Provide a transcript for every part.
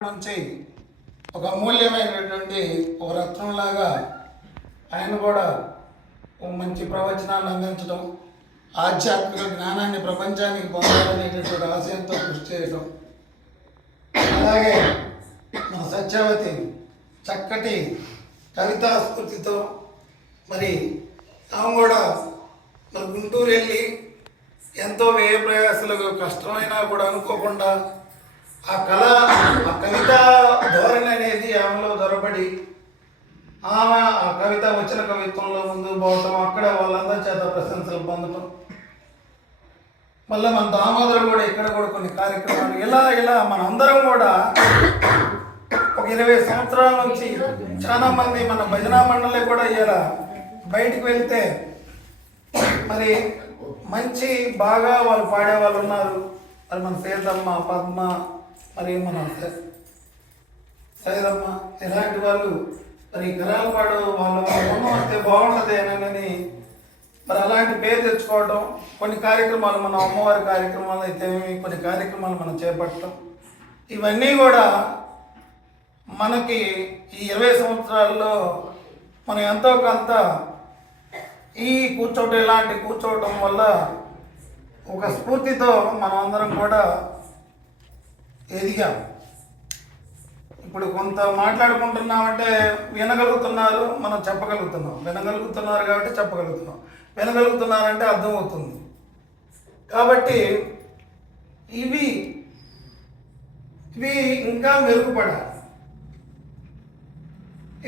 నుంచి ఒక అమూల్యమైనటువంటి ఒక రత్నంలాగా ఆయన కూడా ఒక మంచి ప్రవచనాన్ని అందించడం, ఆధ్యాత్మిక జ్ఞానాన్ని ప్రపంచానికి పొందాలనేటటువంటి ఆశయంతో కృషి చేయడం, అలాగే మన సత్యవతి చక్కటి కవితా స్ఫూర్తితో మరి ఆమె కూడా మరి గుంటూరు వెళ్ళి ఎంతో వ్యయ ప్రయాసాలకు కష్టమైనా కూడా అనుకోకుండా ఆ కవిత ధోరణి అనేది ఆమెలో దొరబడి ఆమె ఆ కవిత వచ్చిన కవిత్వంలో ముందు పోవటం, అక్కడ వాళ్ళందరి చేత ప్రశంసలు పొందటం, మళ్ళీ మన దామోదరు కూడా ఇక్కడ కూడా కొన్ని కార్యక్రమాలు ఇలా మనందరం కూడా ఒక 20 సంవత్సరాల నుంచి చాలామంది మన భజనా మండలి కూడా ఇలా బయటికి వెళ్తే మరి మంచి బాగా వాళ్ళు పాడేవాళ్ళు ఉన్నారు. మరి మన సీతమ్మ, పద్మ, మరి మన సైదమ్మ ఇలాంటి వాళ్ళు మరి గరాలు పాడు వాళ్ళు వస్తే బాగుంటుంది అని మరి అలాంటి పేరు తెచ్చుకోవడం, కొన్ని కార్యక్రమాలు మన అమ్మవారి కార్యక్రమాలు అయితే కొన్ని కార్యక్రమాలు మనం చేపట్టడం, ఇవన్నీ కూడా మనకి ఈ 20 సంవత్సరాల్లో మనం ఎంతో కొంత ఈ కూర్చోవటం వల్ల ఒక స్ఫూర్తితో మనం అందరం కూడా ఎదిగాం. ఇప్పుడు కొంత మాట్లాడుకుంటున్నామంటే వినగలుగుతున్నారు, మనం చెప్పగలుగుతున్నాం, వినగలుగుతున్నారు కాబట్టి చెప్పగలుగుతున్నాం, వినగలుగుతున్నారంటే అర్థమవుతుంది. కాబట్టి ఇవి ఇంకా మెరుగుపడాలి.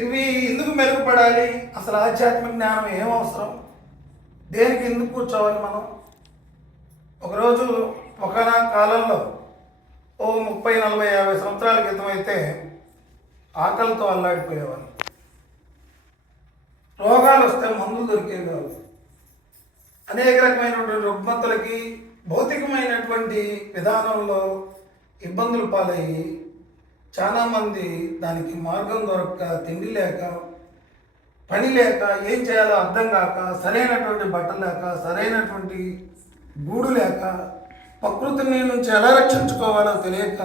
ఇవి ఎందుకు మెరుగుపడాలి? అసలు ఆధ్యాత్మిక జ్ఞానం ఏం అవసరం, దేనికి ఎందుకు కూర్చోవాలి మనం? ఒకరోజు ఒకనా కాలంలో 30, 40, 50 సంవత్సరాల క్రితం అయితే ఆకలితో అల్లాడిపోయేవాళ్ళు, రోగాలు వస్తే మందులు దొరికేవి కాదు, అనేక రకమైనటువంటి రుగ్మతలకి భౌతికమైనటువంటి విధానంలో ఇబ్బందులు పాలయ్యి చాలామంది దానికి మార్గం దొరక్క, తిండి లేక, పని లేక, ఏం చేయాలో అర్థం కాక, సరైనటువంటి బట్టలు లేక, సరైనటువంటి గూడు లేక, ప్రకృతిని నుంచి ఎలా రక్షించుకోవాలో తెలియక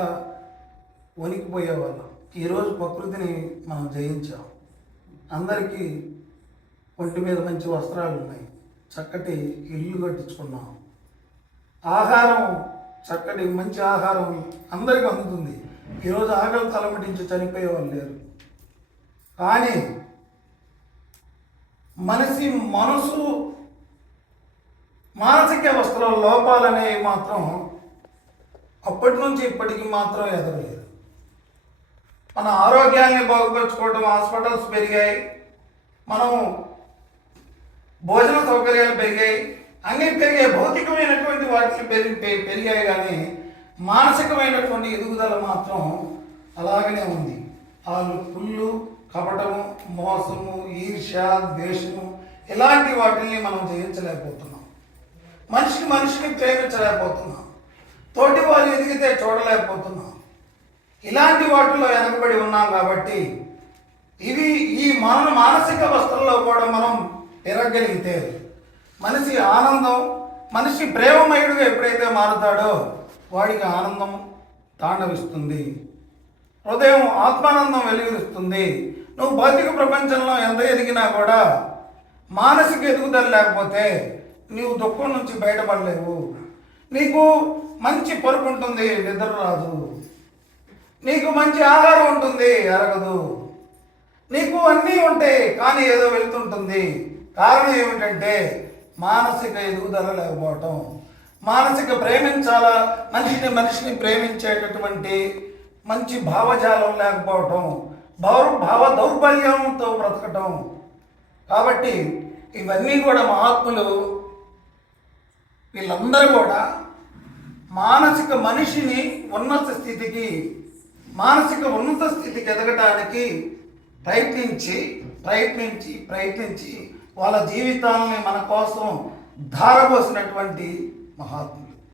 వణికిపోయేవాళ్ళం. ఈరోజు ప్రకృతిని మనం జయించాం. అందరికీ ఒంటి మీద మంచి వస్త్రాలు ఉన్నాయి, చక్కటి ఇల్లు కట్టించుకున్నాం, ఆహారం చక్కటి మంచి ఆహారం అందరికీ అందుతుంది. ఈరోజు ఆకలి తలమటించి చనిపోయేవాళ్ళు లేరు. కానీ మనసు మానసిక అవస్థలో లోపాలనేవి మాత్రం అప్పటి నుంచి ఇప్పటికి మాత్రం ఎదగలేదు. మన ఆరోగ్యాన్ని బాగుపరుచుకోవడం, హాస్పిటల్స్ పెరిగాయి, మనం భోజన సౌకర్యాలు పెరిగాయి, అన్నీ పెరిగాయి, భౌతికమైనటువంటి వాటిని పెరిగాయి. కానీ మానసికమైనటువంటి ఎదుగుదల మాత్రం అలాగనే ఉంది. వాళ్ళు కుళ్ళు, కపటము, మోసము, ఈర్ష్య, ద్వేషము ఇలాంటి వాటిని మనం జయించలేకపోతున్నాం. మనిషిని ప్రేమించలేకపోతున్నాం, తోటి వాళ్ళు ఎదిగితే చూడలేకపోతున్నాం. ఇలాంటి వాటిలో వెనకబడి ఉన్నాం. కాబట్టి ఈ మానసిక అవస్థల్లో కూడా మనం ఎరగలిగితే మనిషి ఆనందం, మనిషి ప్రేమమయుడుగా ఎప్పుడైతే మారుతాడో వాడికి ఆనందం తాండవిస్తుంది, హృదయం ఆత్మానందం వెలువరిస్తుంది. నువ్వు భౌతిక ప్రపంచంలో ఎంత ఎదిగినా కూడా మానసిక ఎదుగుదల లేకపోతే నీవు దుఃఖం నుంచి బయటపడలేవు. నీకు మంచి పరుపు ఉంటుంది, నిద్ర రాదు. నీకు మంచి ఆహారం ఉంటుంది, అరగదు. నీకు అన్నీ ఉంటాయి, కానీ ఏదో వెళ్తుంటుంది. కారణం ఏమిటంటే మానసిక ఎదుగుదల లేకపోవటం, మానసిక ప్రేమించాలా, మనిషిని ప్రేమించేటటువంటి మంచి భావజాలం లేకపోవటం, భావ దౌర్బల్యంతో బ్రతకటం. కాబట్టి ఇవన్నీ కూడా మహాత్ములు వీళ్ళందరూ కూడా మనిషిని ఉన్నత స్థితికి ఎదగటానికి ప్రయత్నించి వాళ్ళ జీవితాలని మన కోసం ధారపోసినటువంటి మహాత్ములు.